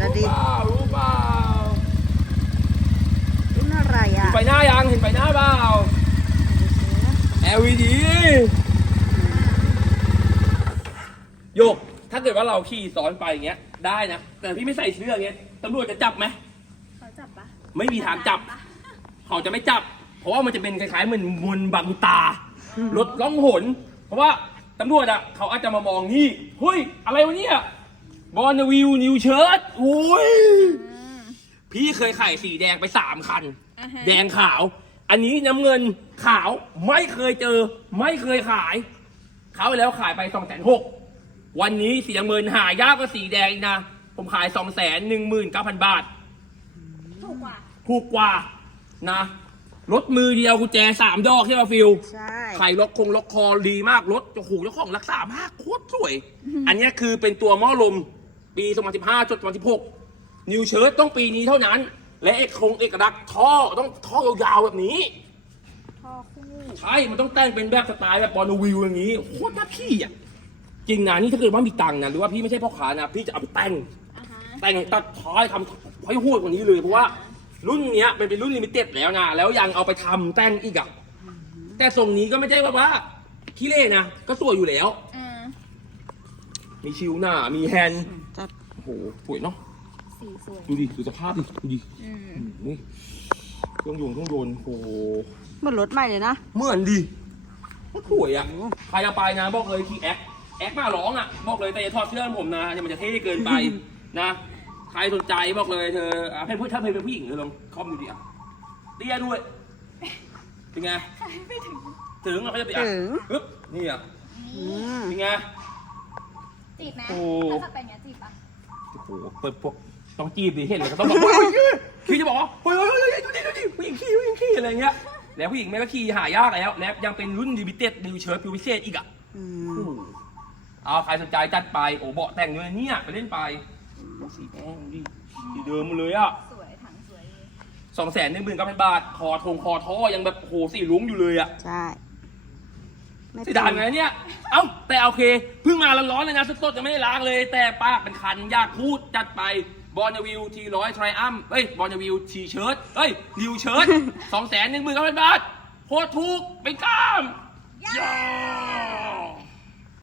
นะดิรู้เปล่ารุ่นอะไรอะไปหน้ายังเห็นไปหน้าเปล่า LED โยก ถ้าเกิดว่าเราขี่ซ้อนไปอย่างเงี้ย ได้นะ แต่พี่ไม่ใส่เชือกเงี้ยตำรวจจะจับไหมเขาจับปะไม่มีทางจับ เขาจะไม่จับ เพราะว่ามันจะเป็นคล้ายๆเหมือนมวลบังตา รถล่องหน เพราะว่าตำรวจอะ เขาอาจจะมามองนี่เฮ้ย อะไรวะเนี่ย บอลวิวนิวเชิร์ตโอ้ยพี่เคยขายสีแดงไปสามคัน อ่าฮะ แดงขาว อันนี้น้ำเงินขาวไม่เคยเจอ ไม่เคยขาย เขาไปแล้วขายไปสองแสนหกวันนี้สีน้ำเงินหายากกว่าสีแดงอีกนะ ผมขายสองแสนหนึ่งหมื่นเก้าพันบาท ถูกกว่า ถูกกว่านะรถมือเดียวกุญแจสามดอกใช่ป่ะฟิล ใช่ ไข่ล็อกคงล็อกคอดีมากรถโอ้โหเจ้าของรักษามากโคตรสวย อันเนี้ยคือเป็นตัวหม้อลม ปี 2015 จน 2016 นิวเชิร์ตต้องปีนี้เท่านั้น และเอกคงเอกลักษณ์ท่อต้องท่อยาวๆแบบนี้พ่อคู่ใช่ มันต้องแต่งเป็นแบบสไตล์แบบบอลวิวอย่างนี้โคตรน่าพี่อะ จริงนะนี่ถ้าเกิดว่ามีตังค์นะหรือว่าพี่ไม่ใช่พ่อค้านะพี่จะเอาไปแต่ง อะฮะแต่งตัดท้ายทำให้หูดกว่านี้เลยเพราะว่ารุ่นเนี้ยมันเป็นรุ่นลิมิเต็ดแล้วนะแล้วยังเอาไปทำแต่งอีกอะแต่ทรงนี้ก็ไม่ใช่ว่าว่าขี้เล่นะก็สวยอยู่แล้ว อ่า มีชิวหน้า มีแฮนด์จัดโอ้โหสวยเนาะสีสวยดูดิดูสภาพดิดูดิอืมนี่เครื่องยนต์เครื่องยนต์โอ้โหเหมือนรถใหม่เลยนะเหมือนดิก็สวยอะใครจะไปนะบอกเลยทีแอคแอคมาร้องอะบอกเลยแต่อย่าทอดเสื้อให้ผมนะเนี่ยมันจะเท่เกินไปนะ ใครสนใจบอกเลยเธออะเป็นผู้ถ้าเป็นผู้หญิงเธอลองคอมดูดิอะเตี้ยด้วยเป็นไงไม่ถึงถึงอะเขาจะไปอะถึง ปึ๊บนี่อะอืมเป็นไง จีบไหมโอ้ ถ้าเป็นอย่างนี้จีบปะโอ้โหเปิดพวกต้องจีบดิเห็นเลยก็ต้องบอกว่าพี่จะบอกว่าเฮ้ยเฮ้ยเฮ้ยดูดิดูดิผู้หญิงขี้ผู้หญิงขี้อะไรเงี้ยแล้วผู้หญิงแม่ก็ขี้หายากแล้วแล้วยังเป็นรุ่นดิบิเต็ดดิวเชิร์ตพิวพิเศษอีกอะอืโอ้มโหเอาใครสนใจจัดไปโอ้เบาะแต่งเลยเนี่ยไปเล่นไปโอ้สีแดงดิสีเดิมหมดเลยอะสวยถังสวยเลยสองแสนหนึ่งหมื่นเก้าพันบาทคอทงคอท่อยังแบบโหสีลุ้งอยู่เลยอะ ใช่ ไม่เสียดายไงเนี่ย เอ้าแต่โอเคเพิ่งมาร้อนๆเลยนะสดๆยังไม่ได้ล้างเลย แต่ป้าเป็นคันอยากพูดจัดไปบอลวิวทีร้อยไทรอัมเอ้ยบอลวิวทีเชิร์ตเอ้ยนิวเชิร์ตสองแสนหนึ่งหมื่นเก้าพันบาทโคตรถูกไปกล้ามย่า